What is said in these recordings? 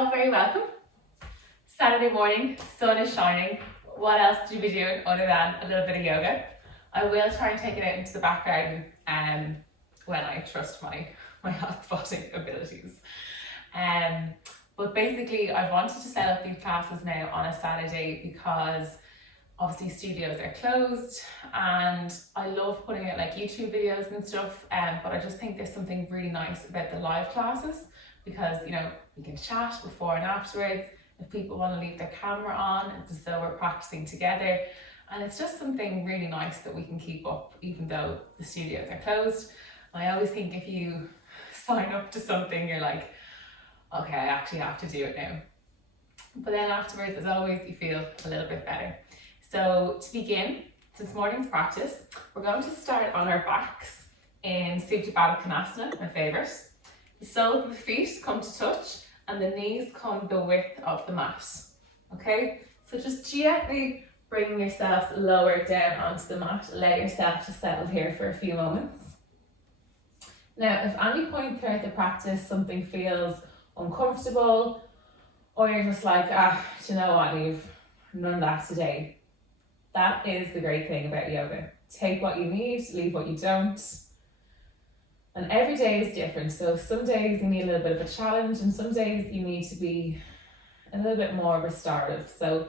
all very welcome. Saturday morning, sun is shining. What else do we be doing other than a little bit of yoga? I will try and take it out into the back garden when I trust my hot spotting abilities. But basically I wanted to set up these classes now on a Saturday because obviously studios are closed and I love putting out like YouTube videos and stuff, but I just think there's something really nice about the live classes because, you know, we can chat before and afterwards. If people want to leave their camera on, it's as though we're practicing together. And it's just something really nice that we can keep up even though the studios are closed. I always think if you sign up to something, you're like, okay, I actually have to do it now. But then afterwards, as always, you feel a little bit better. So to begin this morning's practice, we're going to start on our backs in Supta Baddha Konasana, my favourite. The soles of the feet come to touch and the knees come the width of the mat. Okay, so just gently bring yourself lower down onto the mat. Allow yourself to settle here for a few moments. Now, if at any point throughout the practice something feels uncomfortable or you're just like, do you know what, Niamh, none of that today. That is the great thing about yoga. Take what you need, leave what you don't. And every day is different. So some days you need a little bit of a challenge and some days you need to be a little bit more restorative. So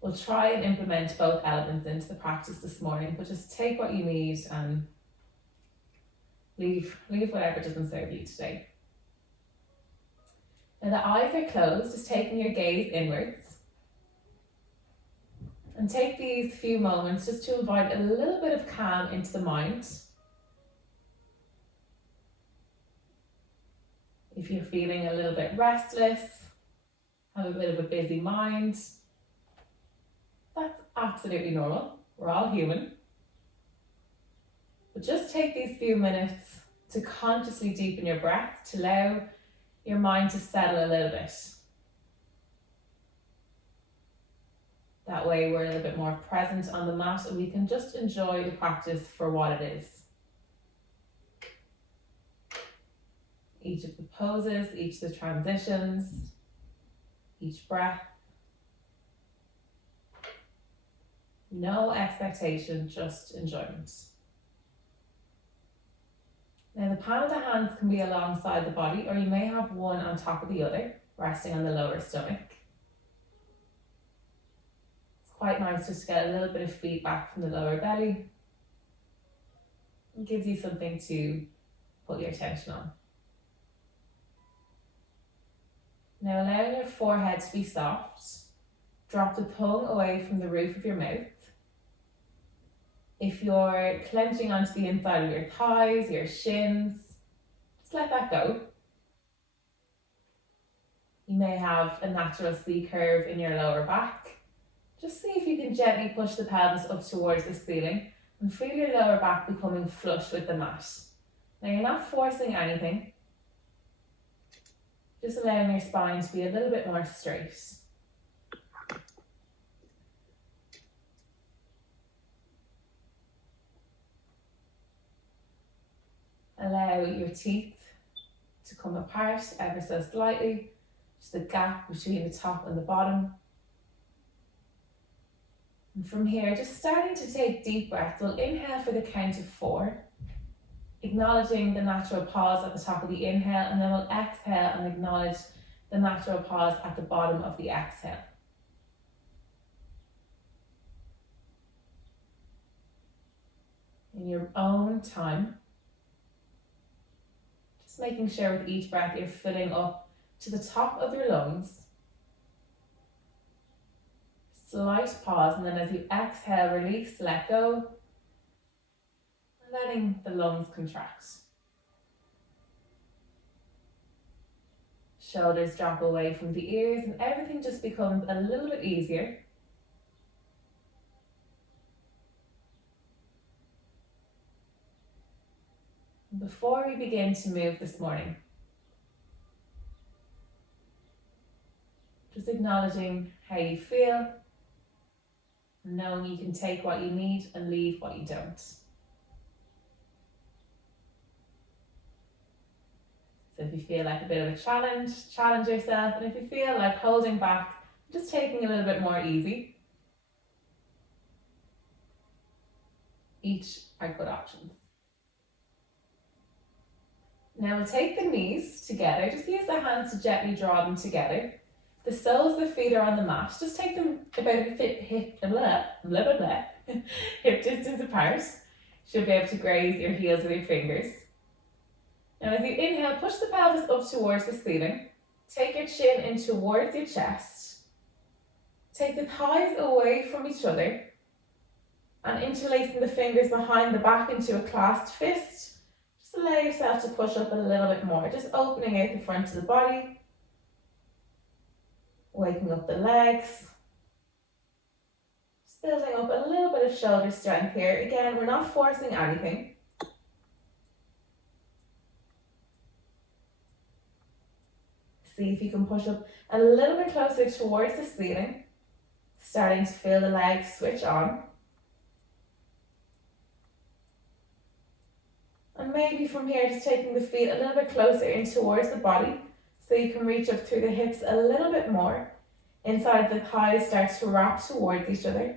we'll try and implement both elements into the practice this morning, but just take what you need and leave whatever doesn't serve you today. Now the eyes are closed, just taking your gaze inwards. And take these few moments just to invite a little bit of calm into the mind. If you're feeling a little bit restless, have a bit of a busy mind, that's absolutely normal. We're all human. But just take these few minutes to consciously deepen your breath, to allow your mind to settle a little bit. That way we're a little bit more present on the mat and we can just enjoy the practice for what it is. Each of the poses, each of the transitions, each breath. No expectation, just enjoyment. Now the palm of the hands can be alongside the body or you may have one on top of the other, resting on the lower stomach. It's quite nice just to get a little bit of feedback from the lower belly. It gives you something to put your attention on. Now allowing your forehead to be soft, drop the tongue away from the roof of your mouth. If you're clenching onto the inside of your thighs, your shins, just let that go. You may have a natural C curve in your lower back. Just see if you can gently push the pelvis up towards the ceiling and feel your lower back becoming flush with the mat. Now you're not forcing anything. Just allowing your spine to be a little bit more straight. Allow your teeth to come apart ever so slightly. Just a gap between the top and the bottom. And from here, just starting to take deep breaths. We'll inhale for the count of 4. Acknowledging the natural pause at the top of the inhale, and then we'll exhale and acknowledge the natural pause at the bottom of the exhale. In your own time, just making sure with each breath you're filling up to the top of your lungs. Slight pause, and then as you exhale, release, let go. Letting the lungs contract. Shoulders drop away from the ears and everything just becomes a little bit easier. Before we begin to move this morning, just acknowledging how you feel, knowing you can take what you need and leave what you don't. So if you feel like a bit of a challenge yourself, and if you feel like holding back, just taking a little bit more easy. Each are good options. Now we'll take the knees together, just use the hands to gently draw them together. The soles of the feet are on the mat, just take them about a hip distance apart. Should be able to graze your heels with your fingers. Now as you inhale, push the pelvis up towards the ceiling. Take your chin in towards your chest. Take the thighs away from each other and interlacing the fingers behind the back into a clasped fist. Just allow yourself to push up a little bit more, just opening out the front of the body, waking up the legs, just building up a little bit of shoulder strength here. Again, we're not forcing anything. See if you can push up a little bit closer towards the ceiling, starting to feel the legs switch on. And maybe from here, just taking the feet a little bit closer in towards the body so you can reach up through the hips a little bit more. Inside the thighs starts to wrap towards each other.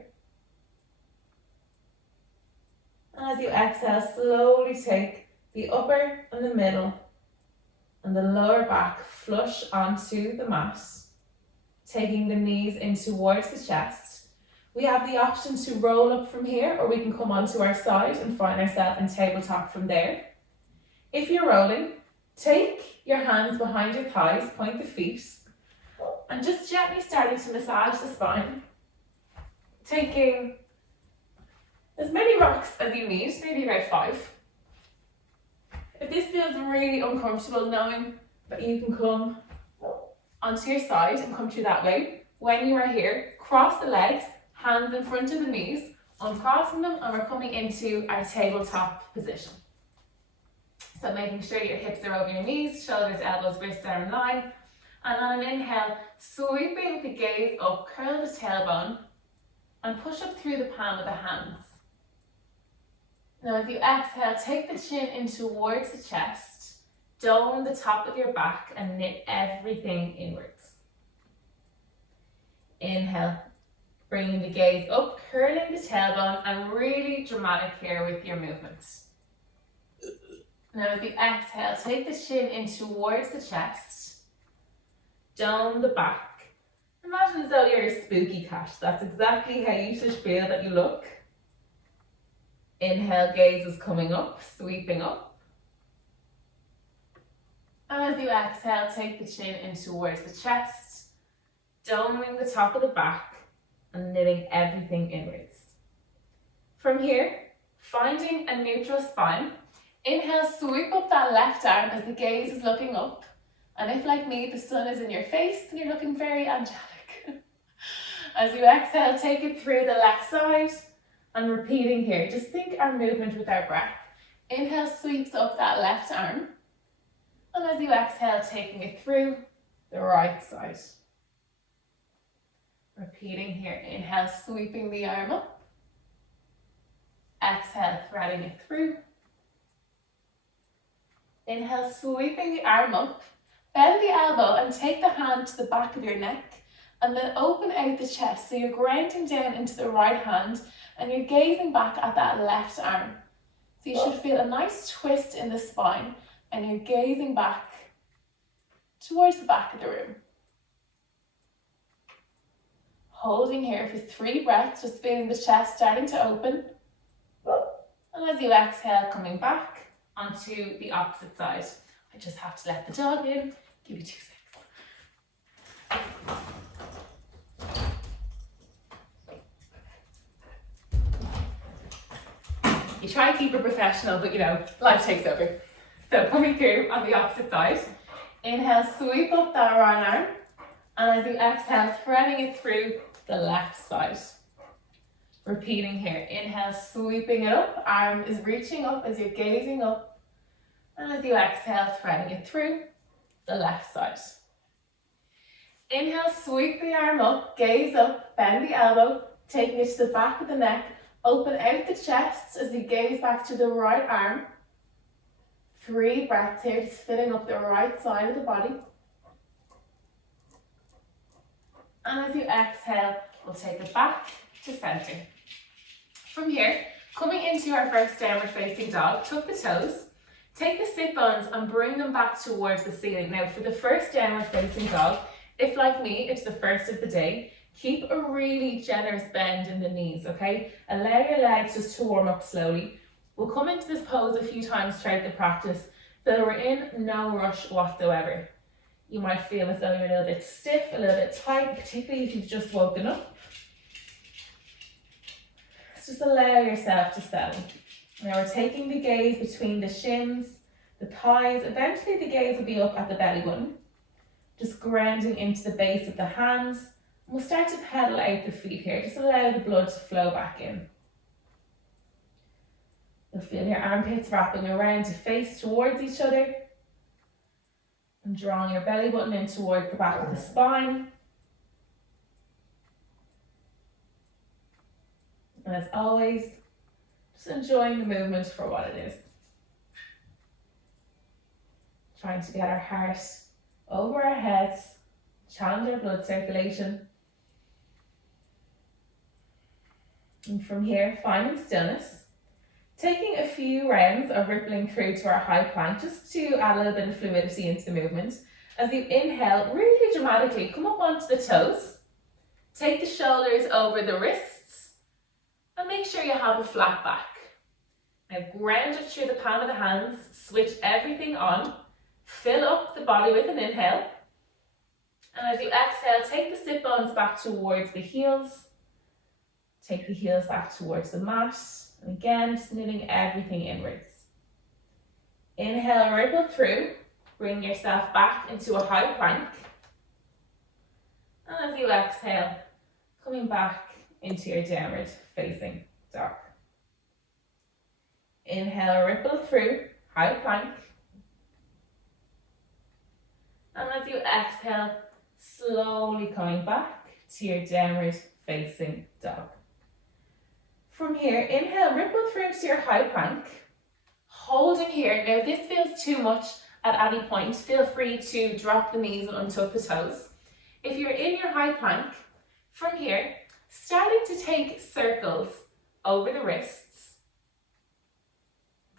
And as you exhale, slowly take the upper and the middle and the lower back flush onto the mat, taking the knees in towards the chest. We have the option to roll up from here, or we can come onto our side and find ourselves in tabletop from there. If you're rolling, take your hands behind your thighs, point the feet, and just gently starting to massage the spine. Taking as many rocks as you need, maybe about 5. If this feels really uncomfortable, knowing that you can come onto your side and come through that way. When you are here, cross the legs, hands in front of the knees, uncrossing them, and we're coming into our tabletop position. So making sure your hips are over your knees, shoulders, elbows, wrists are in line. And on an inhale, sweeping the gaze up, curl the tailbone, and push up through the palm of the hands. Now as you exhale, take the chin in towards the chest, dome the top of your back, and knit everything inwards. Inhale, bringing the gaze up, curling the tailbone, and really dramatic here with your movements. Now as you exhale, take the chin in towards the chest, dome the back. Imagine as though you're a spooky cat. That's exactly how you should feel that you look. Inhale, gaze is coming up, sweeping up. And as you exhale, take the chin in towards the chest, doming the top of the back, and knitting everything inwards. From here, finding a neutral spine, inhale, sweep up that left arm as the gaze is looking up. And if, like me, the sun is in your face, then you're looking very angelic. As you exhale, take it through the left side. And repeating here, just think our movement with our breath. Inhale, sweeps up that left arm. And as you exhale, taking it through the right side. Repeating here, inhale, sweeping the arm up. Exhale, threading it through. Inhale, sweeping the arm up. Bend the elbow and take the hand to the back of your neck. And then open out the chest. So you're grounding down into the right hand. And you're gazing back at that left arm. So you should feel a nice twist in the spine, and you're gazing back towards the back of the room. Holding here for 3 breaths, just feeling the chest starting to open. And as you exhale, coming back onto the opposite side. I just have to let the dog in. Give me 2 seconds. You try and keep it professional, but you know, life takes over. So coming through on the opposite side. Inhale, sweep up that right arm. And as you exhale, threading it through the left side. Repeating here. Inhale, sweeping it up. Arm is reaching up as you're gazing up. And as you exhale, threading it through the left side. Inhale, sweep the arm up, gaze up, bend the elbow, taking it to the back of the neck. Open out the chest as you gaze back to the right arm. 3 breaths here, just filling up the right side of the body. And as you exhale, we'll take it back to center. From here, coming into our first downward facing dog, tuck the toes, take the sit bones and bring them back towards the ceiling. Now for the first downward facing dog, if like me, it's the first of the day, keep a really generous bend in the knees, okay? Allow your legs just to warm up slowly. We'll come into this pose a few times throughout the practice, so we're in no rush whatsoever. You might feel as though you're a little bit stiff, a little bit tight, particularly if you've just woken up. Just allow yourself to settle. Now we're taking the gaze between the shins, the thighs. Eventually the gaze will be up at the belly button. Just grounding into the base of the hands. We'll start to pedal out the feet here. Just allow the blood to flow back in. You'll feel your armpits wrapping around to face towards each other. And drawing your belly button in towards the back of the spine. And as always, just enjoying the movement for what it is. Trying to get our heart over our heads, challenge our blood circulation. And from here, finding stillness. Taking a few rounds of rippling through to our high plank just to add a little bit of fluidity into the movement. As you inhale, really dramatically, come up onto the toes. Take the shoulders over the wrists and make sure you have a flat back. Now ground it through the palm of the hands, switch everything on, fill up the body with an inhale. And as you exhale, take the sit bones back towards the heels. Take the heels back towards the mat. And again, just moving everything inwards. Inhale, ripple through. Bring yourself back into a high plank. And as you exhale, coming back into your downward facing dog. Inhale, ripple through, high plank. And as you exhale, slowly coming back to your downward facing dog. From here, inhale, ripple through to your high plank. Holding here. Now, if this feels too much at any point, feel free to drop the knees and untuck the toes. If you're in your high plank, from here, starting to take circles over the wrists.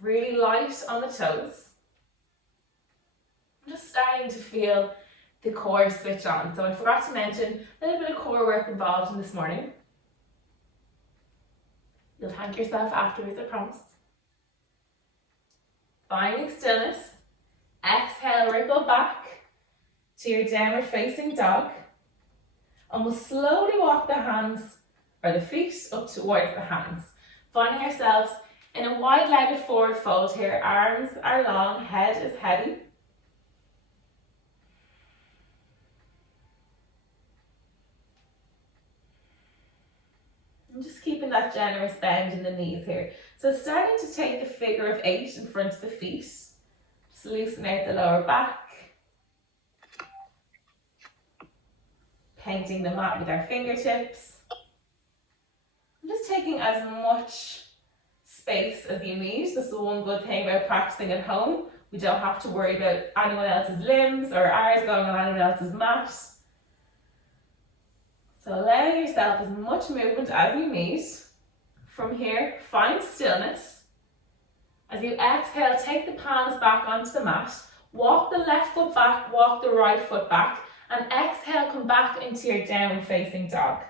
Really light on the toes. I'm just starting to feel the core switch on. So I forgot to mention a little bit of core work involved in this morning. You'll thank yourself afterwards, I promise. Finding stillness. Exhale, ripple back to your downward facing dog. And we'll slowly walk the hands or the feet up towards the hands. Finding ourselves in a wide-legged forward fold here. Arms are long, head is heavy. I'm just keeping that generous bend in the knees here. So starting to take the figure of 8 in front of the feet. Just loosen out the lower back. Painting the mat with our fingertips. I'm just taking as much space as you need. This is the one good thing about practicing at home. We don't have to worry about anyone else's limbs or ours going on anyone else's mat. So allow yourself as much movement as you need. From here, find stillness. As you exhale, take the palms back onto the mat. Walk the left foot back, walk the right foot back. And exhale, come back into your downward facing dog.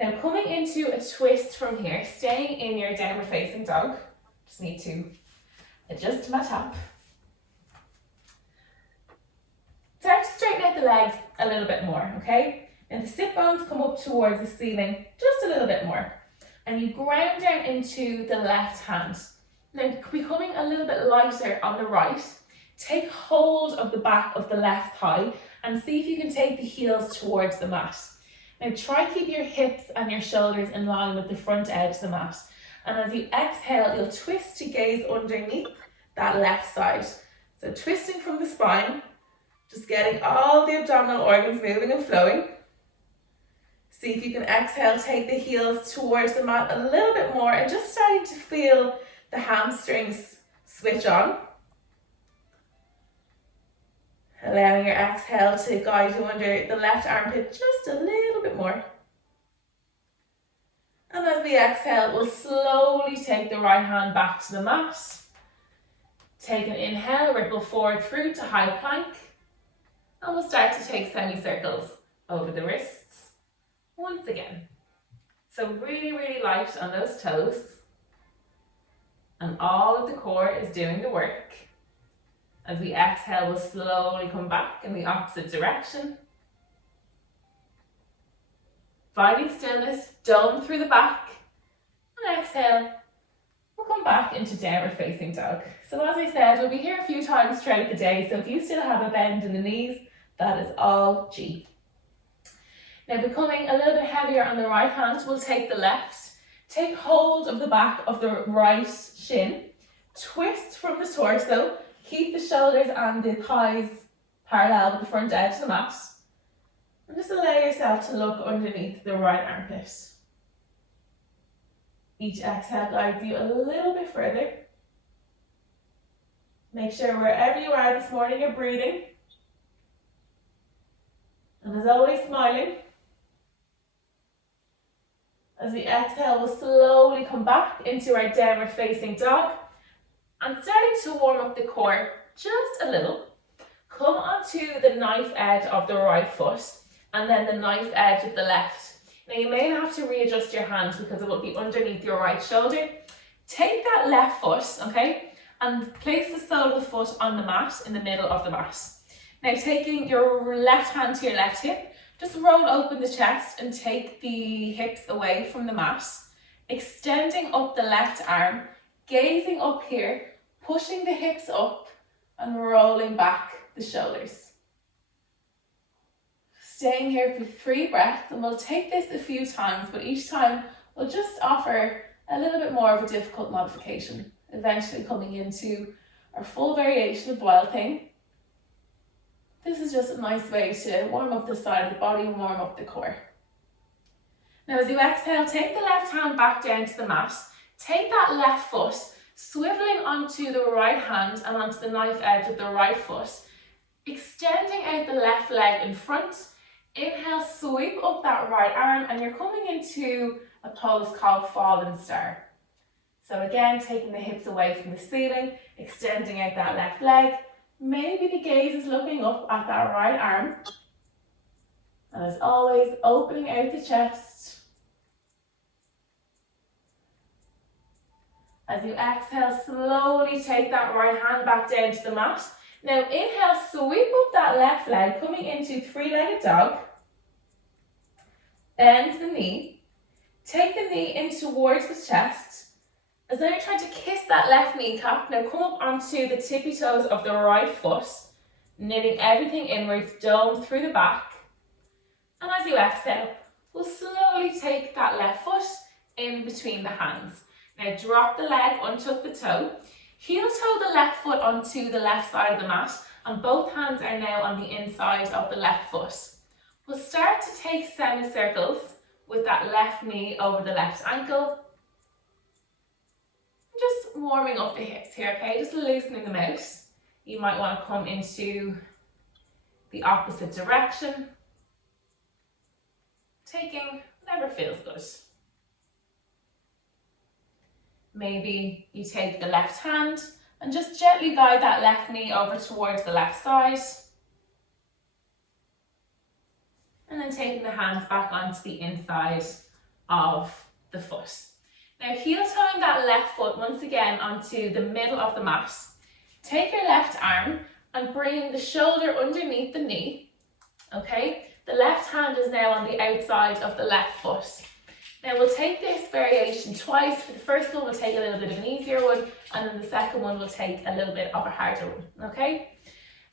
Now coming into a twist from here, staying in your downward facing dog. Just need to adjust my top. Start to straighten out the legs a little bit more, okay? And the sit bones come up towards the ceiling just a little bit more. And you ground down into the left hand. Now becoming a little bit lighter on the right, take hold of the back of the left thigh and see if you can take the heels towards the mat. Now try keep your hips and your shoulders in line with the front edge of the mat. And as you exhale, you'll twist to gaze underneath that left side. So twisting from the spine, just getting all the abdominal organs moving and flowing. See if you can exhale, take the heels towards the mat a little bit more and just starting to feel the hamstrings switch on. Allowing your exhale to guide you under the left armpit just a little bit more. And as we exhale, we'll slowly take the right hand back to the mat. Take an inhale, ripple forward through to high plank. And we'll start to take semicircles over the wrists once again. So really, really light on those toes. And all of the core is doing the work. As we exhale, we'll slowly come back in the opposite direction. Finding stillness, dome through the back. And exhale, we'll come back into downward facing dog. So as I said, we'll be here a few times throughout the day. So if you still have a bend in the knees, that is all G. Now becoming a little bit heavier on the right hand, we'll take the left. Take hold of the back of the right shin. Twist from the torso. Keep the shoulders and the thighs parallel with the front edge of the mat. And just allow yourself to look underneath the right armpit. Each exhale guides you a little bit further. Make sure wherever you are this morning you're breathing. And as always, smiling. As we exhale, we'll slowly come back into our downward facing dog. And starting to warm up the core just a little. Come onto the knife edge of the right foot and then the knife edge of the left. Now you may have to readjust your hands because it will be underneath your right shoulder. Take that left foot, okay, and place the sole of the foot on the mat in the middle of the mat. Now taking your left hand to your left hip, just roll open the chest and take the hips away from the mat, extending up the left arm, gazing up here, pushing the hips up and rolling back the shoulders. Staying here for 3 breaths, and we'll take this a few times, but each time we'll just offer a little bit more of a difficult modification, eventually coming into our full variation of Wild Thing. This is just a nice way to warm up the side of the body and warm up the core. Now as you exhale, take the left hand back down to the mat. Take that left foot, swiveling onto the right hand and onto the knife edge of the right foot, extending out the left leg in front. Inhale, sweep up that right arm, and you're coming into a pose called Fallen Star. So again, taking the hips away from the ceiling, extending out that left leg. Maybe the gaze is looking up at that right arm. And as always, opening out the chest. As you exhale, slowly take that right hand back down to the mat. Now inhale, sweep up that left leg, coming into 3-legged dog. Bend the knee. Take the knee in towards the chest. As though you're trying to kiss that left kneecap. Now come up onto the tippy toes of the right foot, knitting everything inwards, dome through the back. And as you exhale, we'll slowly take that left foot in between the hands. Now drop the leg, untuck the toe. Heel toe the left foot onto the left side of the mat, and both hands are now on the inside of the left foot. We'll start to take semicircles with that left knee over the left ankle. Just warming up the hips here, okay? Just loosening them out. You might want to come into the opposite direction. Taking whatever feels good. Maybe you take the left hand and just gently guide that left knee over towards the left side. And then taking the hands back onto the inside of the foot. Now heel toeing that left foot once again onto the middle of the mat. Take your left arm and bring the shoulder underneath the knee. Okay, the left hand is now on the outside of the left foot. Now we'll take this variation twice. For the first one, we'll take a little bit of an easier one, and then the second one will take a little bit of a harder one, okay?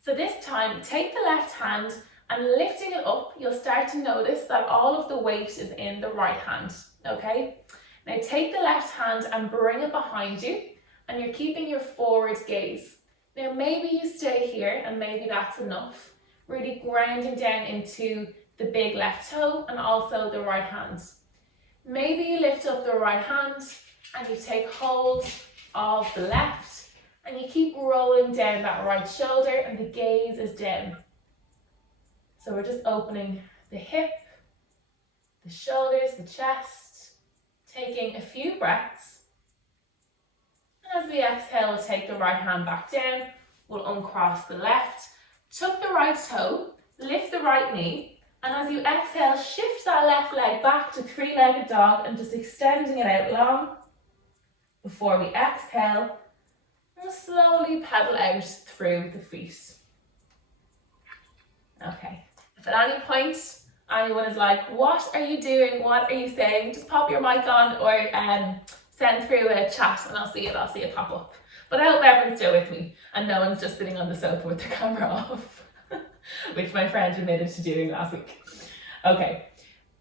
So this time, take the left hand and lifting it up, you'll start to notice that all of the weight is in the right hand, okay? Now take the left hand and bring it behind you, and you're keeping your forward gaze. Now maybe you stay here, and maybe that's enough. Really grounding down into the big left toe and also the right hand. Maybe you lift up the right hand and you take hold of the left and you keep rolling down that right shoulder and the gaze is down. So we're just opening the hip, the shoulders, the chest, taking a few breaths. And as we exhale, we'll take the right hand back down. We'll uncross the left, tuck the right toe, lift the right knee, and as you exhale, shift that left leg back to three-legged dog and just extending it out long. Before we exhale, we'll slowly pedal out through the feet. Okay, if at any point anyone is like, what are you doing? What are you saying? Just pop your mic on or send through a chat and I'll see it pop up. But I hope everyone's still with me and no one's just sitting on the sofa with the camera off, which my friend admitted to doing last week. Okay,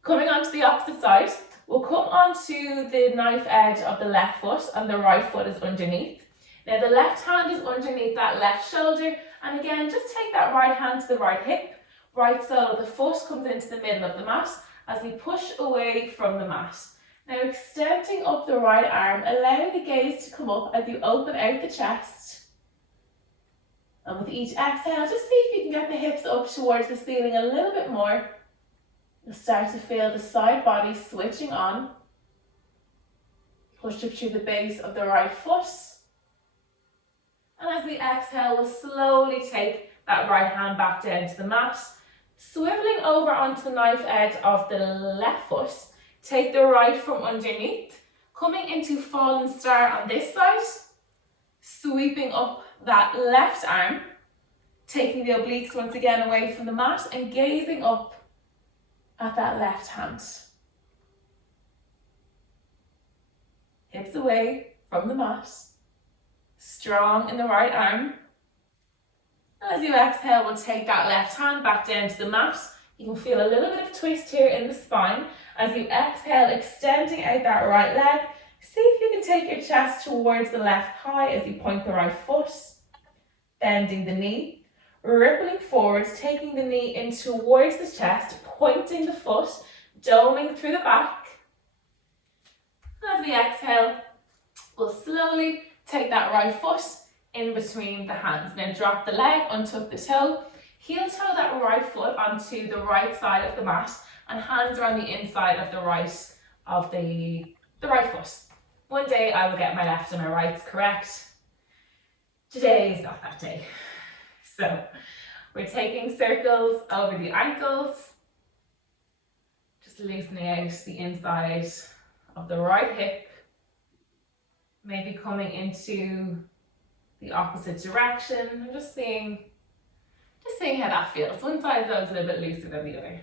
coming on to the opposite side, we'll come onto the knife edge of the left foot and the right foot is underneath. Now the left hand is underneath that left shoulder, and again, just take that right hand to the right hip, right sole of the foot comes into the middle of the mat as we push away from the mat. Now extending up the right arm, allow the gaze to come up as you open out the chest. And with each exhale, just see if you can get the hips up towards the ceiling a little bit more. You'll start to feel the side body switching on. Push up through the base of the right foot. And as we exhale, we'll slowly take that right hand back down to the mat, swiveling over onto the knife edge of the left foot. Take the right from underneath, coming into fallen star on this side, sweeping up that left arm, taking the obliques once again away from the mat and gazing up at that left hand. Hips away from the mat, strong in the right arm. As you exhale, we'll take that left hand back down to the mat. You can feel a little bit of twist here in the spine. As you exhale, extending out that right leg, see if you can take your chest towards the left thigh as you point the right foot, bending the knee, rippling forwards, taking the knee in towards the chest, pointing the foot, doming through the back. As we exhale, we'll slowly take that right foot in between the hands. Now drop the leg, untuck the toe, heel toe that right foot onto the right side of the mat and hands are on the inside of the right foot. One day I will get my left and my rights correct. Today is not that day. So we're taking circles over the ankles, just loosening out the inside of the right hip, maybe coming into the opposite direction. I'm just seeing how that feels. One side of those a little bit looser than the other.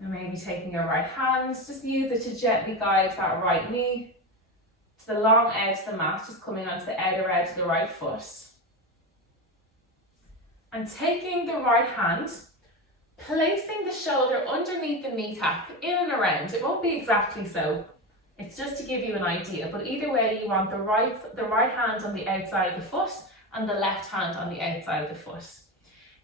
And maybe taking your right hand, just use it to gently guide that right knee to the long edge of the mat, just coming onto the outer edge of the right foot. And taking the right hand, placing the shoulder underneath the kneecap, in and around. It won't be exactly so. It's just to give you an idea, but either way you want the right hand on the outside of the foot and the left hand on the outside of the foot.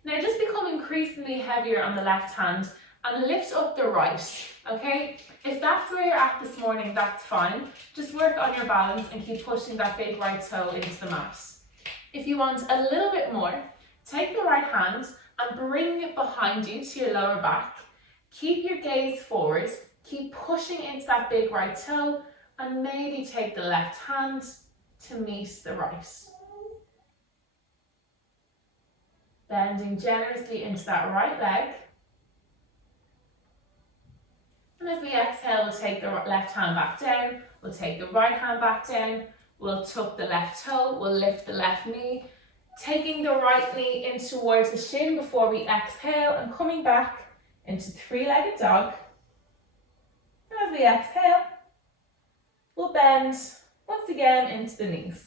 Now just become increasingly heavier on the left hand and lift up the right, okay? If that's where you're at this morning, that's fine. Just work on your balance and keep pushing that big right toe into the mat. If you want a little bit more, take the right hand and bring it behind you to your lower back. Keep your gaze forward, keep pushing into that big right toe, and maybe take the left hand to meet the right. Bending generously into that right leg. And as we exhale, we'll take the left hand back down, we'll take the right hand back down, we'll tuck the left toe, we'll lift the left knee, taking the right knee in towards the shin before we exhale and coming back into three-legged dog. And as we exhale, we'll bend once again into the knees.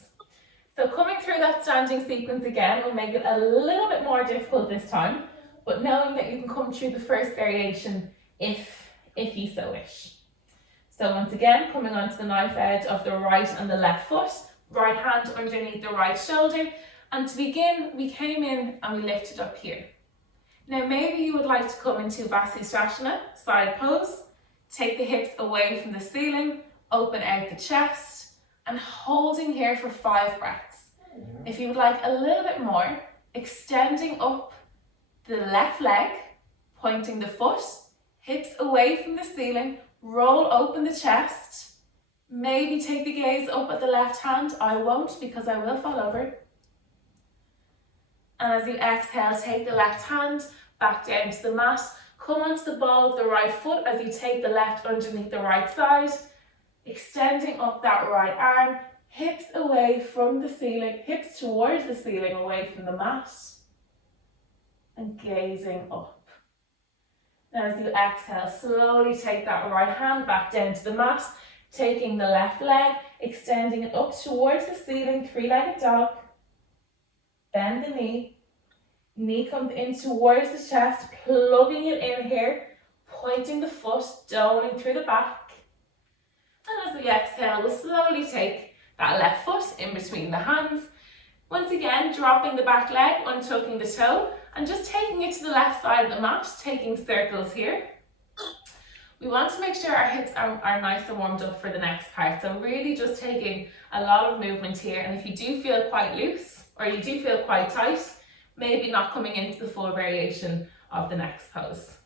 So coming through that standing sequence again will make it a little bit more difficult this time, but knowing that you can come through the first variation if you so wish. So once again, coming onto the knife edge of the right and the left foot, right hand underneath the right shoulder, and to begin, we came in and we lifted up here. Now maybe you would like to come into Vasisthasana, side pose, take the hips away from the ceiling, open out the chest, and holding here for 5 breaths. If you would like a little bit more, extending up the left leg, pointing the foot, hips away from the ceiling, roll open the chest. Maybe take the gaze up at the left hand. I won't because I will fall over. And as you exhale, take the left hand back down to the mat. Come onto the ball of the right foot as you take the left underneath the right side, extending up that right arm, hips away from the ceiling, hips towards the ceiling, away from the mat, and gazing up. Now as you exhale, slowly take that right hand back down to the mat, taking the left leg, extending it up towards the ceiling, three-legged dog. Bend the knee comes in towards the chest, plugging it in here, pointing the foot, doling through the back. And as we exhale, we'll slowly take that left foot in between the hands. Once again, dropping the back leg, untucking the toe, and just taking it to the left side of the mat, taking circles here. We want to make sure our hips are nice and warmed up for the next part. So really just taking a lot of movement here. And if you do feel quite loose or you do feel quite tight, maybe not coming into the full variation of the next pose.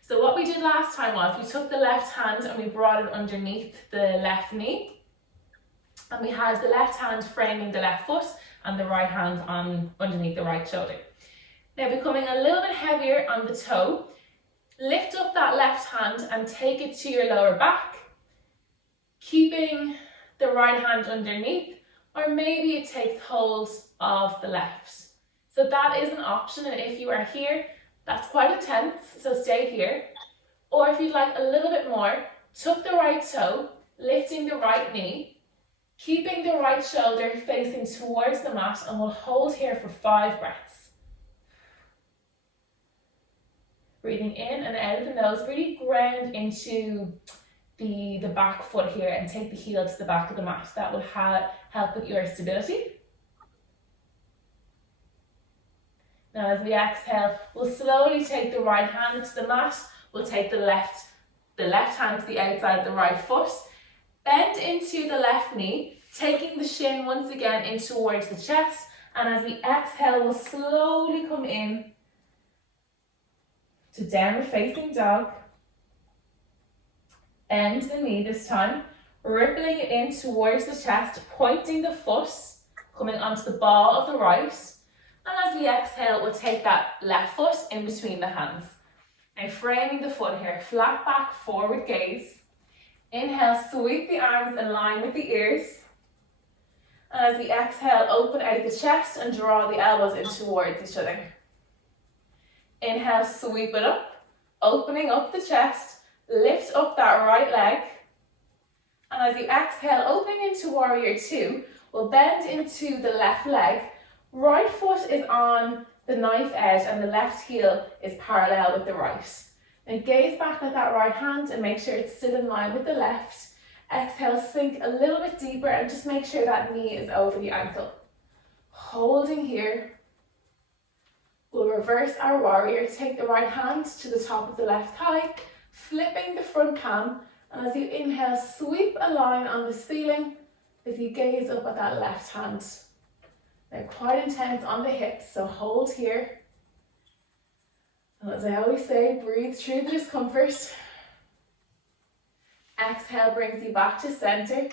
So what we did last time was we took the left hand and we brought it underneath the left knee. And we had the left hand framing the left foot and the right hand on underneath the right shoulder. Now becoming a little bit heavier on the toe, lift up that left hand and take it to your lower back, keeping the right hand underneath, or maybe it takes hold of the left. So that is an option, and if you are here, that's quite intense, so stay here. Or if you'd like a little bit more, tuck the right toe, lifting the right knee, keeping the right shoulder facing towards the mat, and we'll hold here for 5 breaths. Breathing in and out of the nose, really ground into the back foot here and take the heel to the back of the mat. That will help with your stability. Now as we exhale, we'll slowly take the right hand to the mat. We'll take the left hand to the outside of the right foot. Bend into the left knee, taking the shin once again in towards the chest. And as we exhale, we'll slowly come in to downward facing dog. Bend the knee this time, rippling it in towards the chest, pointing the foot, coming onto the ball of the right. And as we exhale, we'll take that left foot in between the hands. Now framing the foot here, flat back, forward gaze. Inhale, sweep the arms in line with the ears. And as we exhale, open out the chest and draw the elbows in towards each other. Inhale, sweep it up, opening up the chest, lift up that right leg. And as you exhale, opening into warrior 2, we'll bend into the left leg. Right foot is on the knife edge and the left heel is parallel with the right. Now gaze back at that right hand and make sure it's still in line with the left. Exhale, sink a little bit deeper and just make sure that knee is over the ankle. Holding here. We'll reverse our warrior. Take the right hand to the top of the left thigh, flipping the front palm. And as you inhale, sweep a line on the ceiling as you gaze up at that left hand. Now quite intense on the hips, so hold here. And as I always say, breathe through the discomfort. Exhale brings you back to center.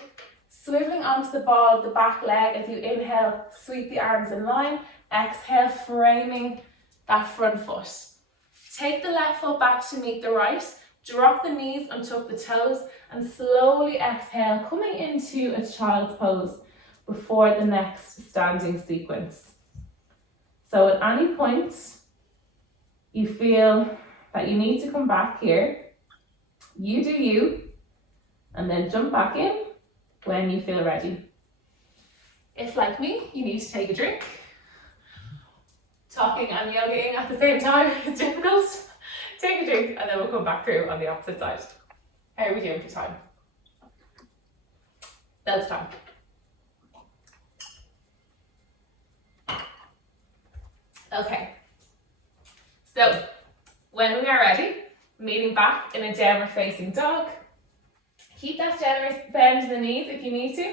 Swiveling onto the ball of the back leg as you inhale, sweep the arms in line. Exhale, framing that front foot. Take the left foot back to meet the right. Drop the knees and tuck the toes. And slowly exhale, coming into a child's pose before the next standing sequence. So at any point you feel that you need to come back here, you do you, and then jump back in when you feel ready. If, like me, you need to take a drink, talking and yogaing at the same time is difficult, take a drink and then we'll come back through on the opposite side. How are we doing for time? Bell's time. Okay, so when we are ready, meeting back in a downward facing dog. Keep that generous bend in the knees if you need to.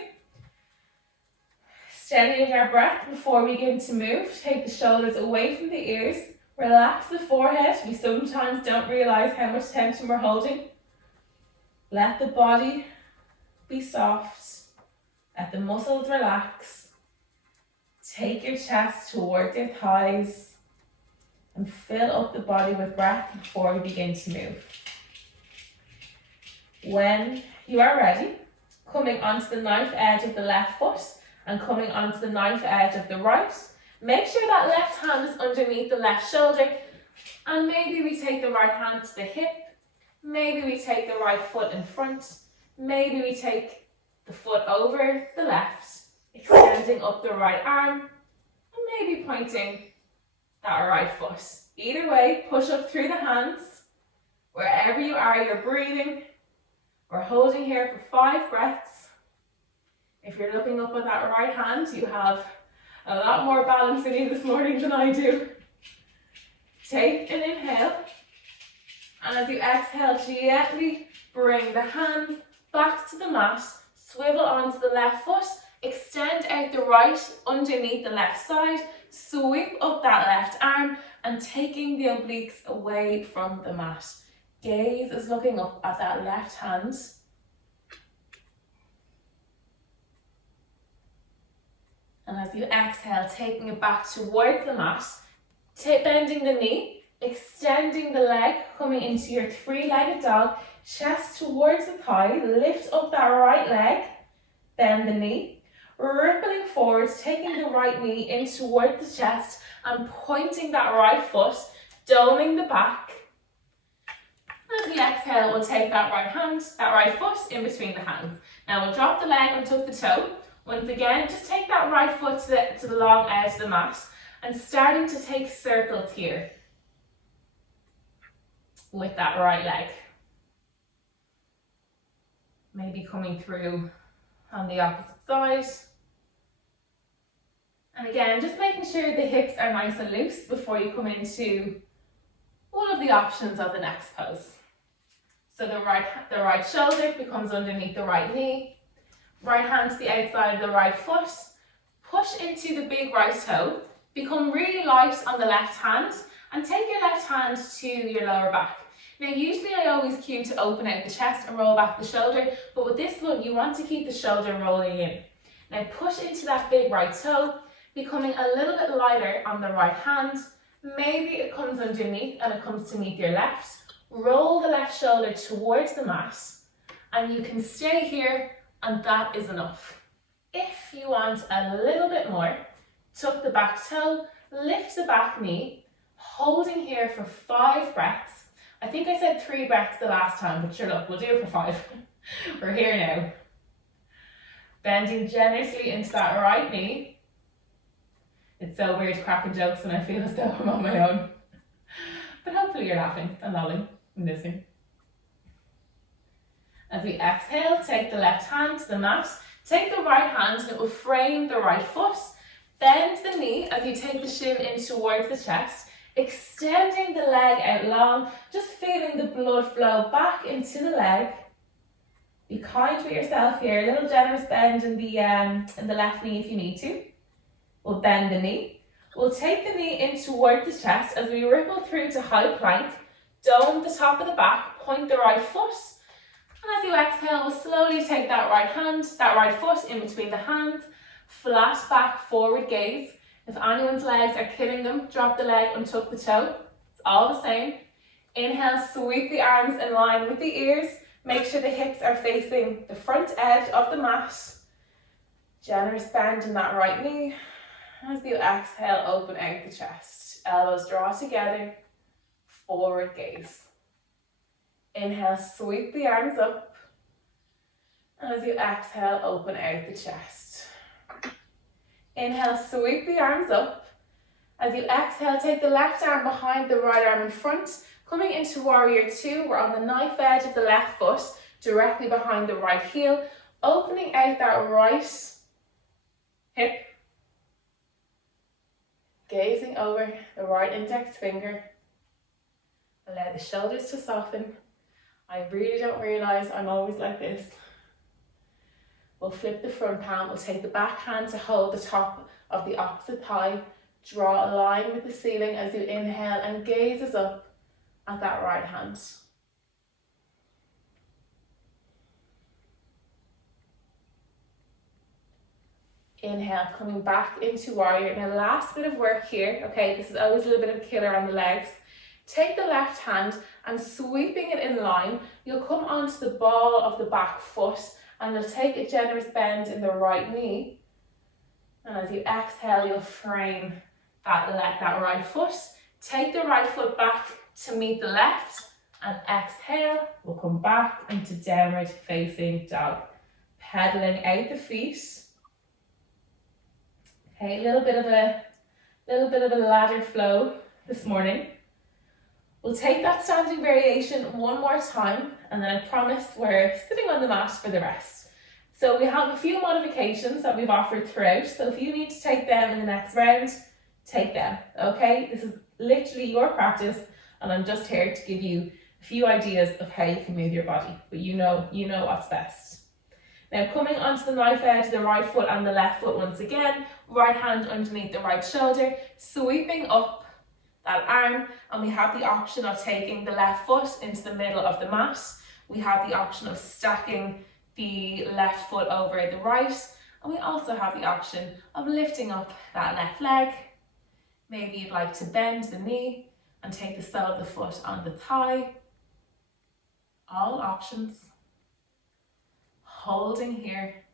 Steadying our breath before we begin to move. Take the shoulders away from the ears. Relax the forehead. We sometimes don't realise how much tension we're holding. Let the body be soft. Let the muscles relax. Take your chest towards your thighs and fill up the body with breath before we begin to move. When you are ready, coming onto the knife edge of the left foot and coming onto the knife edge of the right, make sure that left hand is underneath the left shoulder, and maybe we take the right hand to the hip, maybe we take the right foot in front, maybe we take the foot over the left, extending up the right arm, and maybe pointing that right foot. Either way, push up through the hands. Wherever you are, you're breathing. We're holding here for 5 breaths. If you're looking up at that right hand, you have a lot more balance in you this morning than I do. Take an inhale, and as you exhale, gently bring the hands back to the mat, swivel onto the left foot, extend out the right underneath the left side, sweep up that left arm, and taking the obliques away from the mat. Gaze is looking up at that left hand. And as you exhale, taking it back towards the mat, bending the knee, extending the leg, coming into your 3-legged dog, chest towards the thigh, lift up that right leg, bend the knee, rippling forward, taking the right knee in towards the chest and pointing that right foot, doming the back. As we exhale, we'll take that right hand, that right foot in between the hands. Now we'll drop the leg and tuck the toe. Once again, just take that right foot to the long edge of the mat and starting to take circles here with that right leg. Maybe coming through on the opposite side. And again, just making sure the hips are nice and loose before you come into one of the options of the next pose. So the right shoulder becomes underneath the right knee, right hand to the outside of the right foot, push into the big right toe, become really light on the left hand, and take your left hand to your lower back. Now usually I always cue to open out the chest and roll back the shoulder, but with this one you want to keep the shoulder rolling in. Now push into that big right toe, becoming a little bit lighter on the right hand. Maybe it comes underneath and it comes to meet your left. Roll the left shoulder towards the mat and you can stay here, and that is enough. If you want a little bit more, tuck the back toe, lift the back knee, holding here for 5 breaths. I think I said 3 breaths the last time, but sure, look, we'll do it for 5. We're here now. Bending generously into that right knee. It's so weird cracking jokes when I feel as though I'm on my own. But hopefully you're laughing and lolling and listening. As we exhale, take the left hand to the mat. Take the right hand and it will frame the right foot. Bend the knee as you take the shin in towards the chest. Extending the leg out long, just feeling the blood flow back into the leg. Be kind with yourself here, a little generous bend in the left knee if you need to. We'll bend the knee. We'll take the knee in towards the chest as we ripple through to high plank. Dome the top of the back, point the right foot. And as you exhale, we'll slowly take that right hand, that right foot in between the hands, flat back forward gaze. If anyone's legs are killing them, drop the leg and tuck the toe. It's all the same. Inhale, sweep the arms in line with the ears. Make sure the hips are facing the front edge of the mat. Generous bend in that right knee. As you exhale, open out the chest. Elbows draw together, forward gaze. Inhale, sweep the arms up. And as you exhale, open out the chest. Inhale, sweep the arms up. As you exhale, take the left arm behind the right arm in front. Coming into warrior 2, we're on the knife edge of the left foot, directly behind the right heel. Opening out that right hip. Gazing over the right index finger. Allow the shoulders to soften. I really don't realise I'm always like this. We'll flip the front palm. We'll take the back hand to hold the top of the opposite thigh. Draw a line with the ceiling as you inhale and gazes up at that right hand. Inhale, coming back into warrior. Now last bit of work here, okay, this is always a little bit of killer on the legs. Take the left hand and sweeping it in line, you'll come onto the ball of the back foot and you'll take a generous bend in the right knee. And as you exhale, you'll frame that right foot. Take the right foot back to meet the left and exhale, we'll come back into downward facing dog. Pedaling out the feet. Okay, a little bit of a ladder flow this morning. We'll take that standing variation one more time and then I promise we're sitting on the mat for the rest. So we have a few modifications that we've offered throughout. So if you need to take them in the next round, take them, okay? This is literally your practice and I'm just here to give you a few ideas of how you can move your body, but you know what's best. Now coming onto the knife edge, the right foot and the left foot once again, right hand underneath the right shoulder, sweeping up that arm, and we have the option of taking the left foot into the middle of the mat. We have the option of stacking the left foot over the right, and we also have the option of lifting up that left leg. Maybe you'd like to bend the knee and take the sole of the foot on the thigh. All options. Holding here,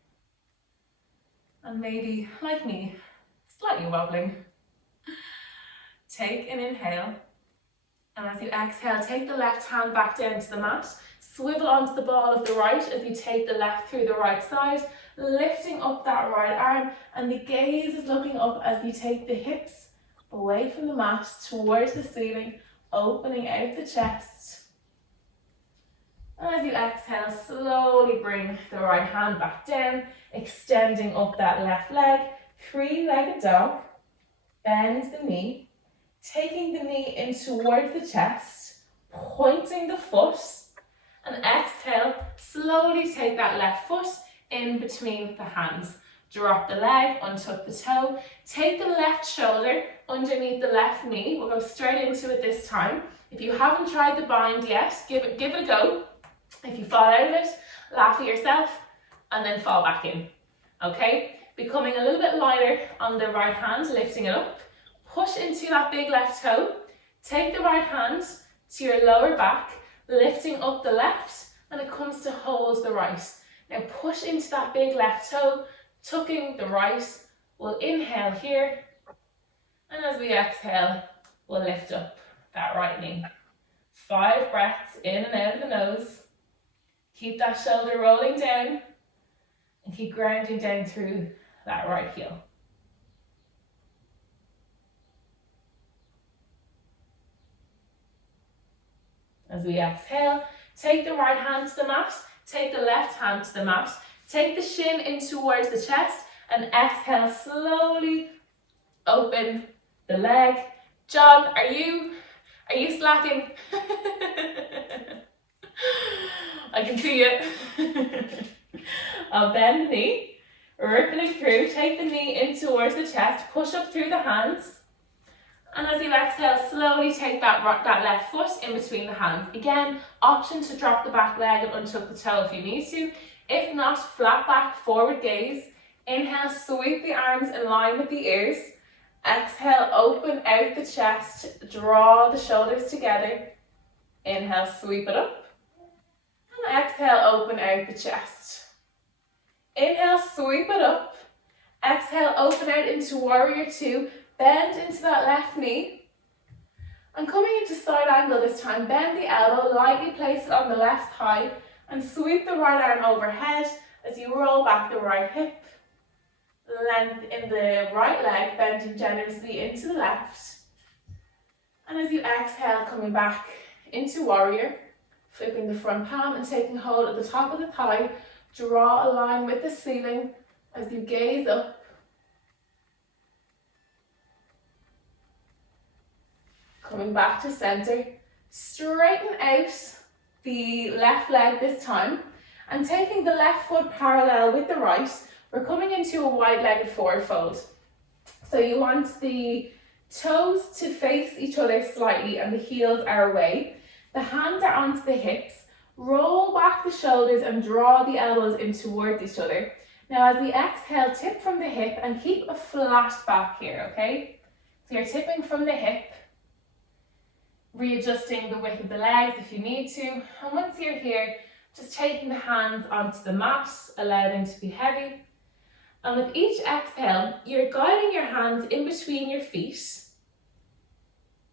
and maybe, like me, slightly wobbling. Take an inhale, and as you exhale, take the left hand back down to the mat, swivel onto the ball of the right as you take the left through the right side, lifting up that right arm, and the gaze is looking up as you take the hips away from the mat towards the ceiling, opening out the chest. And as you exhale, slowly bring the right hand back down, extending up that left leg, three-legged dog, bend the knee, taking the knee in towards the chest, pointing the foot, and exhale, slowly take that left foot in between the hands. Drop the leg, untuck the toe, take the left shoulder underneath the left knee. We'll go straight into it this time. If you haven't tried the bind yet, give it a go. If you fall out of it, laugh at yourself and then fall back in. Okay, becoming a little bit lighter on the right hand, lifting it up. Push into that big left toe. Take the right hand to your lower back, lifting up the left, and it comes to hold the right. Now push into that big left toe, tucking the right. We'll inhale here, and as we exhale, we'll lift up that right knee. 5 breaths in and out of the nose. Keep that shoulder rolling down and keep grounding down through that right heel. As we exhale, take the right hand to the mat, take the left hand to the mat, take the shin in towards the chest and exhale, slowly open the leg. John, are you slacking? I can see it. I'll bend the knee, rippling through, take the knee in towards the chest, push up through the hands, and as you exhale, slowly take that left foot in between the hands. Again, option to drop the back leg and untuck the toe if you need to. If not, flat back, forward gaze. Inhale, sweep the arms in line with the ears. Exhale, open out the chest, draw the shoulders together. Inhale, sweep it up. And exhale, open out the chest. Inhale, sweep it up. Exhale, open out into warrior 2. Bend into that left knee. And coming into side angle this time, bend the elbow, lightly place it on the left thigh and sweep the right arm overhead as you roll back the right hip. Length in the right leg, bending generously into the left. And as you exhale, coming back into warrior, flipping the front palm and taking hold at the top of the thigh, draw a line with the ceiling as you gaze up. Coming back to center, straighten out the left leg this time and taking the left foot parallel with the right, we're coming into a wide-legged forward fold. So you want the Toes to face each other slightly and the heels are away. The hands are onto the hips. Roll back the shoulders and draw the elbows in towards each other. Now as we exhale, tip from the hip and keep a flat back here, okay? So you're tipping from the hip, readjusting the width of the legs if you need to. And once you're here, just taking the hands onto the mat, allow them to be heavy. And with each exhale, you're guiding your hands in between your feet.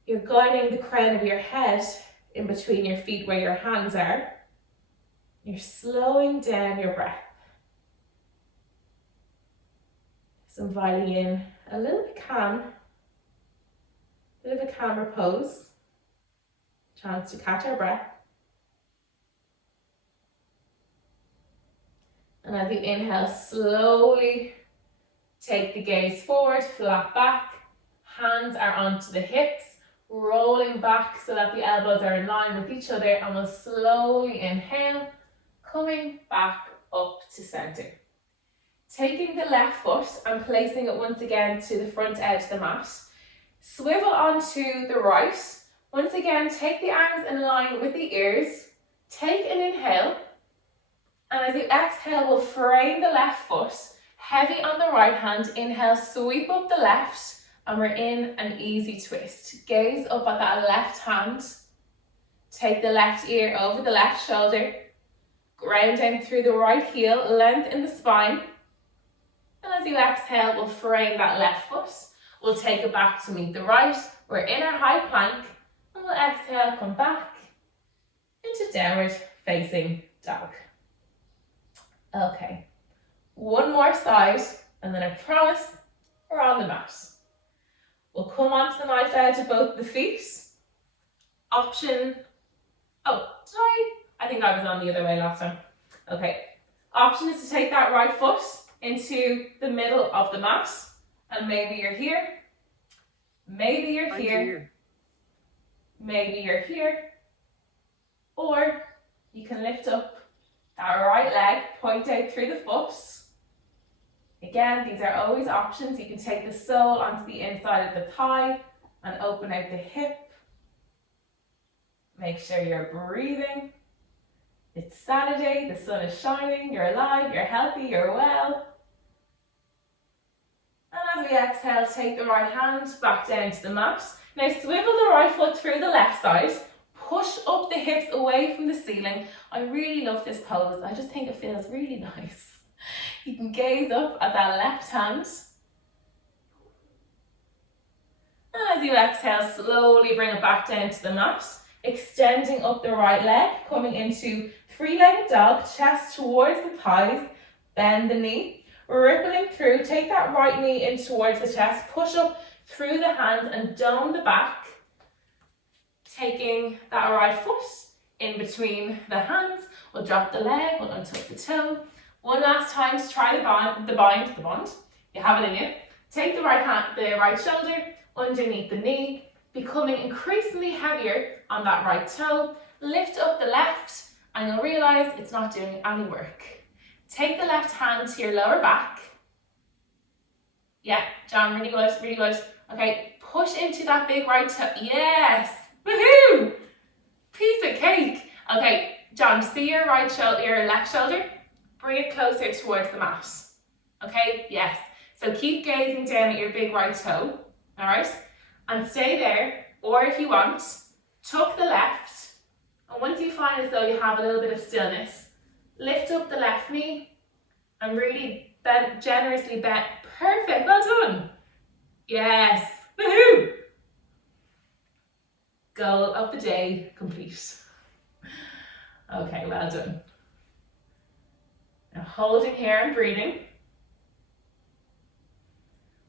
You're guiding the crown of your head in between your feet where your hands are. You're slowing down your breath. So inviting in a little bit of a calmer pose. Chance to catch our breath. And as you inhale, slowly take the gaze forward, flat back. Hands are onto the hips, rolling back so that the elbows are in line with each other, and we'll slowly inhale, coming back up to center. Taking the left foot and placing it once again to the front edge of the mat. Swivel onto the right. Once again, take the arms in line with the ears. Take an inhale. And as you exhale, we'll frame the left foot. Heavy on the right hand. Inhale, sweep up the left. And we're in an easy twist. Gaze up at that left hand. Take the left ear over the left shoulder. Ground down through the right heel, length in the spine. And as you exhale, we'll frame that left foot. We'll take it back to meet the right. We're in our high plank. And we'll exhale, come back into downward facing dog. Okay, one more side, and then I promise we're on the mat. We'll come onto the knife edge of both the feet. Option, I think I was on the other way last time. Okay, option is to take that right foot into the middle of the mat, and maybe you're here, maybe you're here, maybe you're here, or you can lift up that right leg, point out through the foot. Again, these are always options. You can take the sole onto the inside of the thigh and open out the hip. Make sure you're breathing. It's Saturday, the sun is shining, you're alive, you're healthy, you're well. And as we exhale, take the right hand back down to the mat. Now swivel the right foot through the left side. Push up the hips away from the ceiling. I really love this pose. I just think it feels really nice. You can gaze up at that left hand. And as you exhale, slowly bring it back down to the mat. Extending up the right leg, coming into three-legged dog, chest towards the thighs, bend the knee, rippling through, take that right knee in towards the chest, push up through the hands and dome the back. Taking that right foot in between the hands, we'll drop the leg, we'll untuck the toe. One last time to try the bond. You have it in you. Take the right hand, the right shoulder underneath the knee, becoming increasingly heavier on that right toe. Lift up the left and you'll realise it's not doing any work. Take the left hand to your lower back. Yeah, John, really good, really good. Okay, push into that big right toe. Yes! Woohoo! Piece of cake. Okay, John, see your right shoulder, your left shoulder? Bring it closer towards the mat. Okay, yes. So keep gazing down at your big right toe, all right? And stay there, or if you want, tuck the left. And once you find as though you have a little bit of stillness, lift up the left knee and really bend, generously bend. Perfect, well done. Yes, woohoo! Goal of the day complete. Okay, well done. Now holding here and breathing.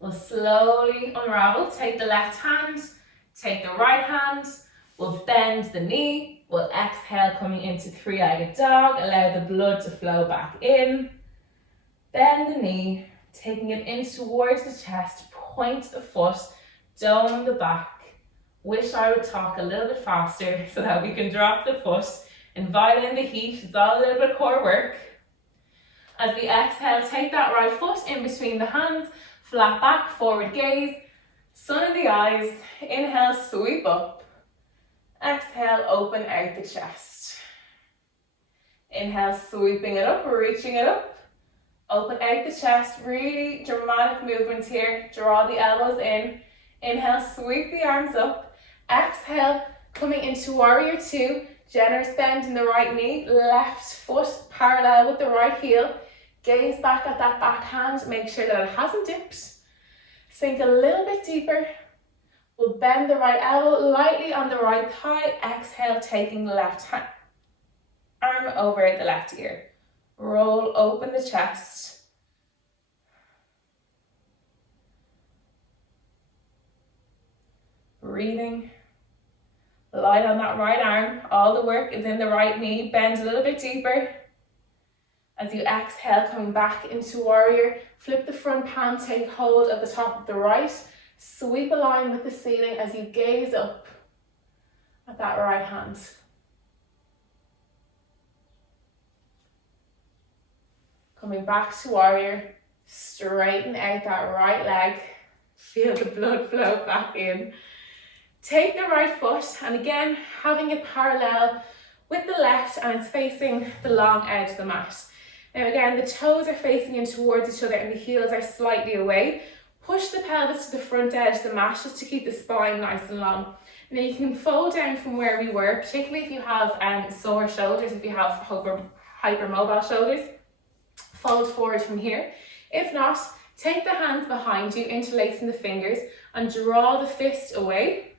We'll slowly unravel. Take the left hand, take the right hand. We'll bend the knee. We'll exhale, coming into three-legged dog. Allow the blood to flow back in. Bend the knee, taking it in towards the chest. Point the foot, dome the back. Wish I would talk a little bit faster so that we can drop the foot. Invite in the heat. It's all a little bit of core work. As we exhale, take that right foot in between the hands. Flat back, forward gaze. Sun in the eyes. Inhale, sweep up. Exhale, open out the chest. Inhale, sweeping it up, reaching it up. Open out the chest, really dramatic movements here. Draw the elbows in. Inhale, sweep the arms up. Exhale, coming into warrior two. Generous bend in the right knee. Left foot parallel with the right heel. Gaze back at that back hand. Make sure that it hasn't dipped. Sink a little bit deeper. We'll bend the right elbow lightly on the right thigh. Exhale, taking the left arm over the left ear. Roll open the chest. Breathing. Light on that right arm. All the work is in the right knee. Bend a little bit deeper. As you exhale, coming back into warrior. Flip the front palm, take hold of the top of the right. Sweep a line with the ceiling as you gaze up at that right hand. Coming back to warrior, straighten out that right leg. Feel the blood flow back in. Take the right foot, and again, having it parallel with the left, and it's facing the long edge of the mat. Now again, the toes are facing in towards each other and the heels are slightly away. Push the pelvis to the front edge of the mat just to keep the spine nice and long. Now you can fold down from where we were, particularly if you have sore shoulders, if you have hypermobile shoulders. Fold forward from here. If not, take the hands behind you, interlacing the fingers, and draw the fist away.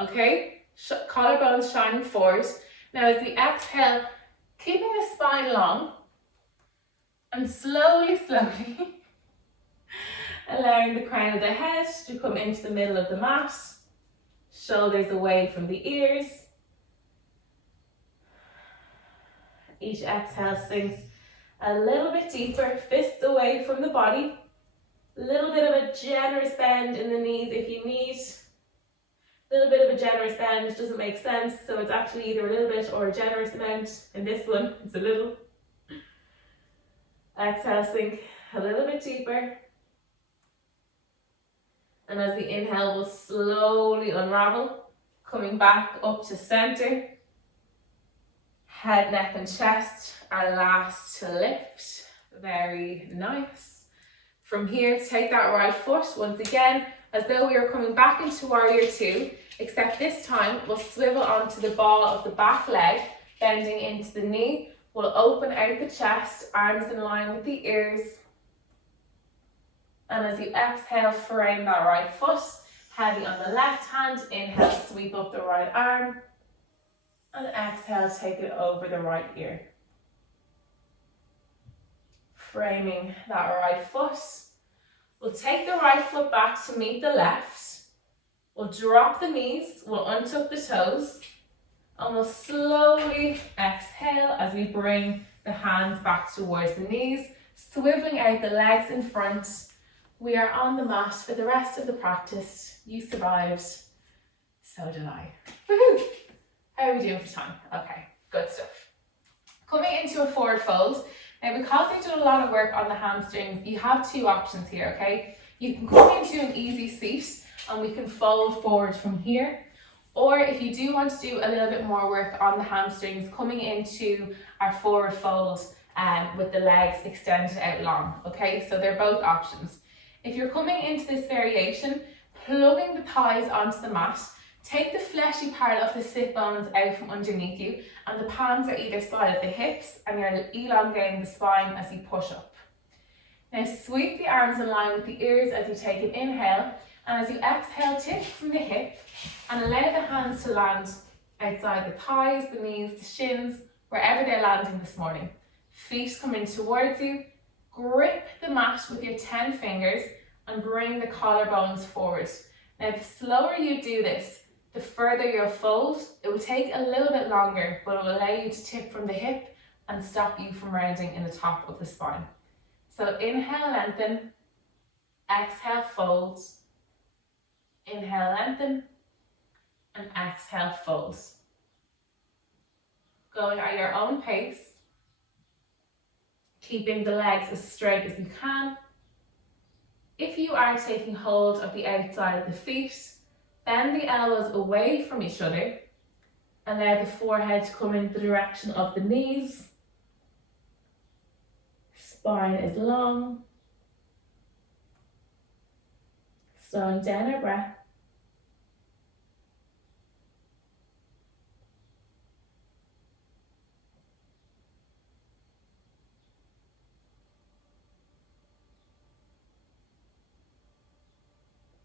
Okay? Collarbones shining forward. Now as we exhale, keeping the spine long, and slowly, allowing the crown of the head to come into the middle of the mat. Shoulders away from the ears. Each exhale sinks a little bit deeper, fists away from the body. A little bit of a generous bend in the knees if you need. A little bit of a generous bend doesn't make sense, so it's actually either a little bit or a generous amount. In this one, it's a little. Exhale, sink a little bit deeper. And as we inhale, we'll slowly unravel, coming back up to center. Head, neck and chest are last to lift. Very nice. From here, take that right foot once again, as though we are coming back into warrior two, except this time we'll swivel onto the ball of the back leg, bending into the knee. We'll open out the chest, arms in line with the ears. And as you exhale, frame that right foot, heavy on the left hand. Inhale, sweep up the right arm. And exhale, take it over the right ear. Framing that right foot. We'll take the right foot back to meet the left. We'll drop the knees, we'll untuck the toes. And we'll slowly exhale as we bring the hands back towards the knees, swiveling out the legs in front. We are on the mat for the rest of the practice. You survived, so did I. Woohoo! How are we doing for time? Okay, good stuff. Coming into a forward fold. Now, because we've done a lot of work on the hamstrings, you have two options here, okay? You can come into an easy seat and we can fold forward from here. Or if you do want to do a little bit more work on the hamstrings, coming into our forward fold with the legs extended out long, okay? So they're both options. If you're coming into this variation, plugging the thighs onto the mat, take the fleshy part of the sit bones out from underneath you, and the palms are either side of the hips, and you're elongating the spine as you push up. Now sweep the arms in line with the ears as you take an inhale, and as you exhale, tip from the hip, and allow the hands to land outside the thighs, the knees, the shins, wherever they're landing this morning. Feet come in towards you. Grip the mat with your 10 fingers and bring the collarbones forward. Now, the slower you do this, the further you'll fold. It will take a little bit longer, but it will allow you to tip from the hip and stop you from rounding in the top of the spine. So inhale, lengthen. Exhale, fold. Inhale, lengthen. And exhale, fold. Going at your own pace. Keeping the legs as straight as you can. If you are taking hold of the outside of the feet, bend the elbows away from each other. Allow the forehead to come in the direction of the knees. Spine is long. Slowing down our breath.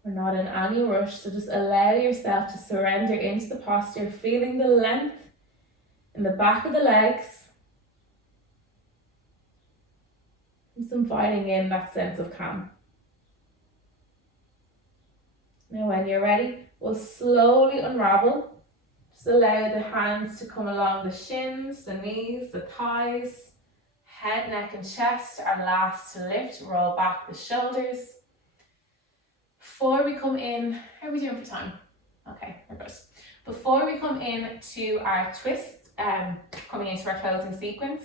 We're not in any rush, so just allow yourself to surrender into the posture, feeling the length in the back of the legs. Just inviting in that sense of calm. Now when you're ready, we'll slowly unravel. Just allow the hands to come along the shins, the knees, the thighs, head, neck and chest are last to lift. Roll back the shoulders. Before we come in, how are we doing for time? Okay, we're good. Before we come in to our twist, coming into our closing sequence,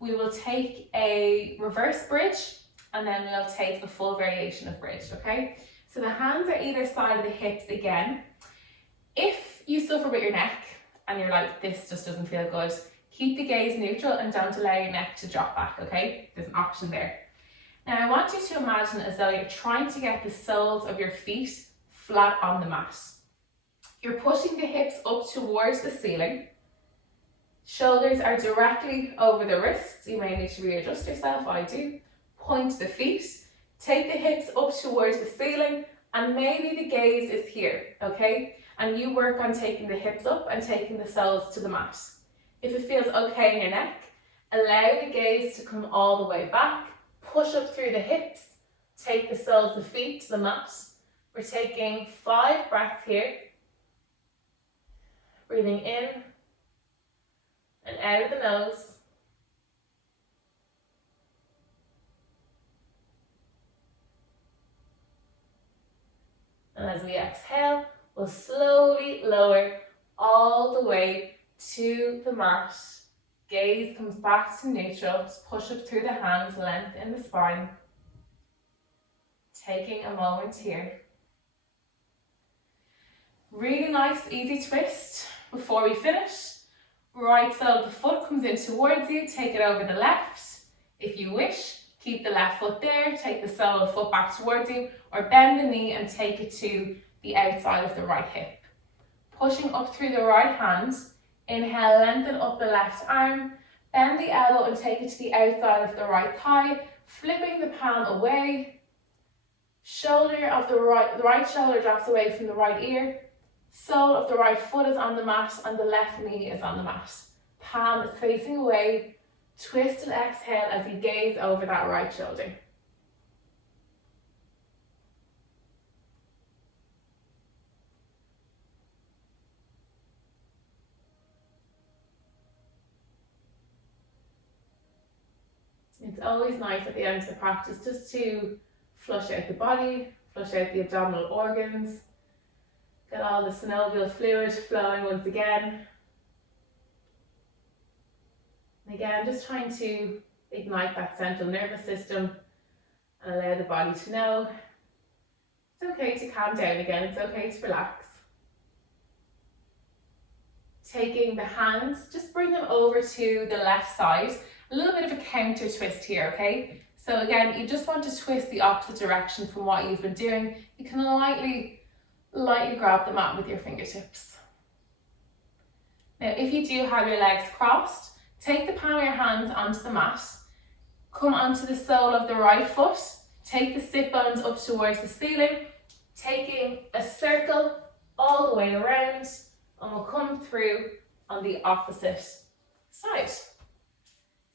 we will take a reverse bridge and then we'll take a full variation of bridge, okay? So the hands are either side of the hips again. If you suffer with your neck and you're like, this just doesn't feel good, keep the gaze neutral and don't allow your neck to drop back, okay? There's an option there. Now I want you to imagine as though you're trying to get the soles of your feet flat on the mat. You're pushing the hips up towards the ceiling. Shoulders are directly over the wrists. You may need to readjust yourself, I do. Point the feet, take the hips up towards the ceiling, and maybe the gaze is here, okay? And you work on taking the hips up and taking the soles to the mat. If it feels okay in your neck, allow the gaze to come all the way back. Push up through the hips, take the soles of the feet to the mat. We're taking 5 breaths here. Breathing in and out of the nose. And as we exhale, we'll slowly lower all the way to the mat. Gaze comes back to neutral. Just push up through the hands, length in the spine. Taking a moment here. Really nice, easy twist. Before we finish, right sole of the foot comes in towards you. Take it over the left. If you wish, keep the left foot there. Take the sole of the foot back towards you, or bend the knee and take it to the outside of the right hip. Pushing up through the right hand. Inhale, lengthen up the left arm, bend the elbow and take it to the outside of the right thigh, flipping the palm away. Shoulder of the right shoulder drops away from the right ear. Sole of the right foot is on the mat and the left knee is on the mat. Palm is facing away. Twist and exhale as you gaze over that right shoulder. It's always nice at the end of the practice just to flush out the body, flush out the abdominal organs, get all the synovial fluid flowing once again. And again, just trying to ignite that central nervous system and allow the body to know it's okay to calm down again, it's okay to relax. Taking the hands, just bring them over to the left side. A little bit of a counter twist here, okay? So again, you just want to twist the opposite direction from what you've been doing. You can lightly grab the mat with your fingertips. Now, if you do have your legs crossed, take the palm of your hands onto the mat, come onto the sole of the right foot, take the sit bones up towards the ceiling, taking a circle all the way around, and we'll come through on the opposite side.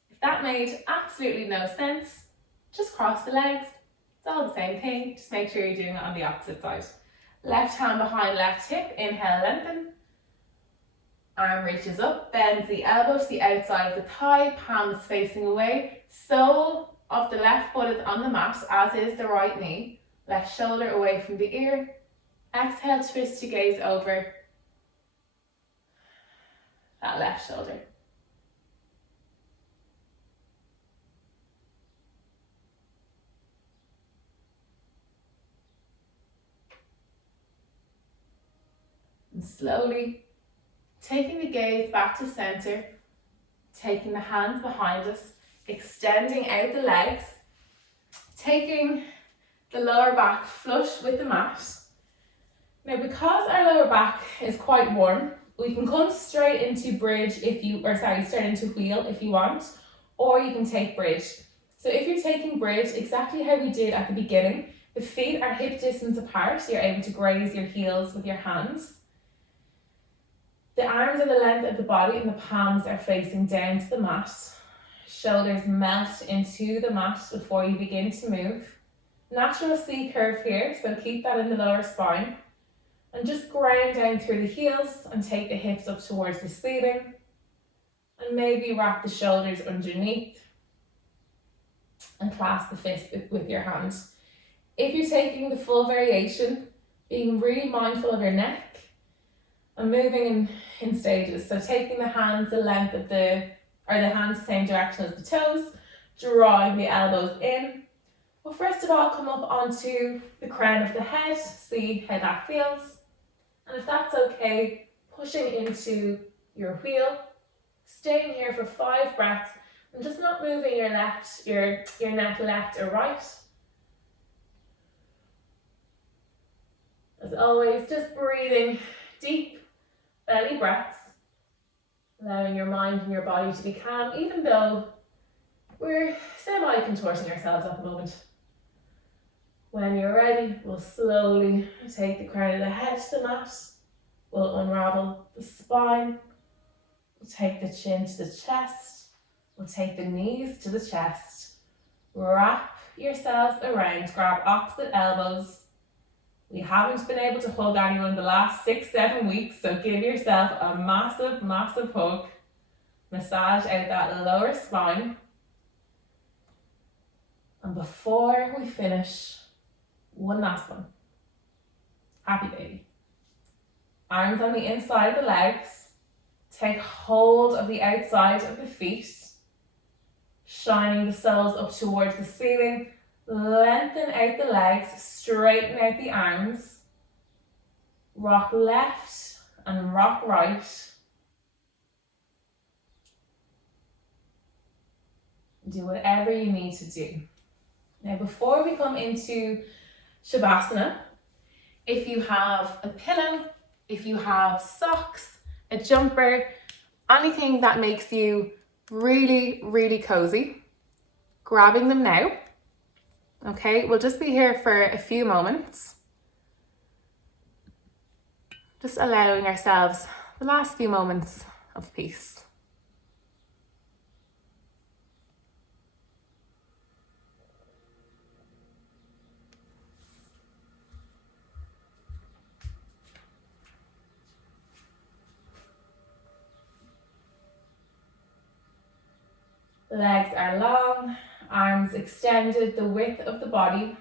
If that made absolutely no sense, just cross the legs. It's all the same thing, just make sure you're doing it on the opposite side. Left hand behind left hip, inhale, lengthen. Arm reaches up, bends the elbow to the outside of the thigh, palm is facing away. Sole of the left foot is on the mat, as is the right knee. Left shoulder away from the ear. Exhale, twist your gaze over that left shoulder. And slowly taking the gaze back to center, taking the hands behind us, extending out the legs, taking the lower back flush with the mat. Now, because our lower back is quite warm, we can come straight into bridge straight into wheel if you want, or you can take bridge. So if you're taking bridge, exactly how we did at the beginning, the feet are hip distance apart, so you're able to graze your heels with your hands. The arms are the length of the body and the palms are facing down to the mat. Shoulders melt into the mat before you begin to move. Natural C curve here, so keep that in the lower spine. And just ground down through the heels and take the hips up towards the ceiling. And maybe wrap the shoulders underneath and clasp the fist with your hands. If you're taking the full variation, being really mindful of your neck and moving in stages. So taking the hands the hands the same direction as the toes, drawing the elbows in. Well, first of all, come up onto the crown of the head, see how that feels. And if that's okay, pushing into your wheel, staying here for 5 breaths and just not moving your neck left or right. As always, just breathing deep belly breaths, allowing your mind and your body to be calm, even though we're semi-contorting ourselves at the moment. When you're ready, we'll slowly take the crown of the head to the mat. We'll unravel the spine. We'll take the chin to the chest. We'll take the knees to the chest. Wrap yourselves around, grab opposite elbows. We haven't been able to hug anyone the last 6-7 weeks, so give yourself a massive, massive hug. Massage out that lower spine. And before we finish, one last one. Happy baby. Arms on the inside of the legs. Take hold of the outside of the feet. Shining the soles up towards the ceiling. Lengthen out the legs, straighten out the arms. Rock left and rock right. Do whatever you need to do. Now, before we come into Shavasana, if you have a pillow, if you have socks, a jumper, anything that makes you really, really cozy, grabbing them now. Okay, we'll just be here for a few moments. Just allowing ourselves the last few moments of peace. Legs are long, arms extended the width of the body.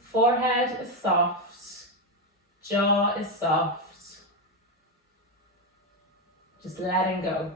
Forehead is soft, jaw is soft. Just letting go.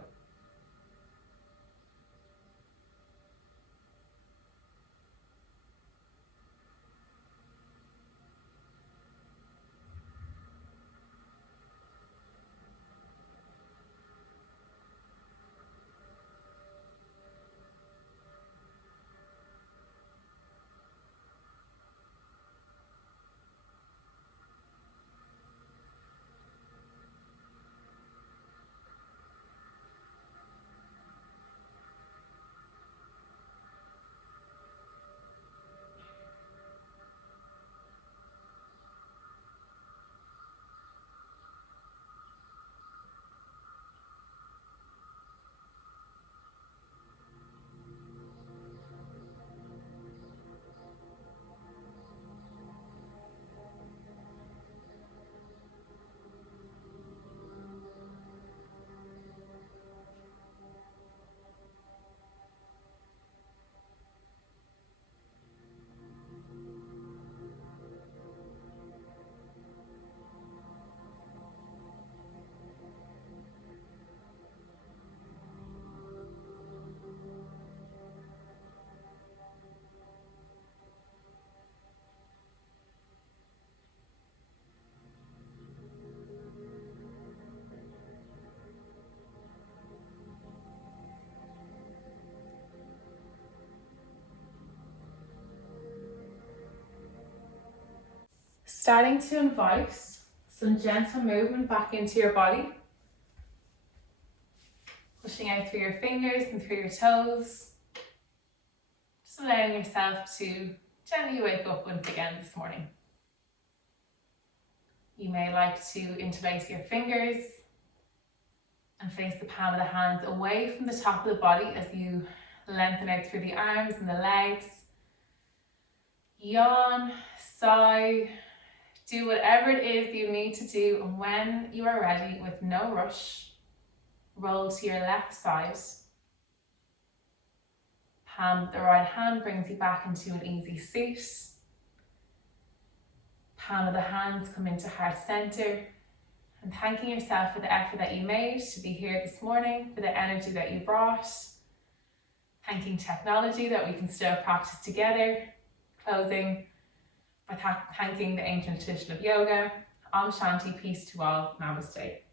Starting to invite some gentle movement back into your body. Pushing out through your fingers and through your toes. Just allowing yourself to gently wake up once again this morning. You may like to interlace your fingers and face the palm of the hands away from the top of the body as you lengthen out through the arms and the legs. Yawn, sigh, do whatever it is you need to do, and when you are ready, with no rush, roll to your left side. Palm of the right hand brings you back into an easy seat. Palm of the hands come into heart center. And thanking yourself for the effort that you made to be here this morning, for the energy that you brought. Thanking technology that we can still practice together. Closing by thanking the ancient tradition of yoga. Om Shanti, peace to all. Namaste.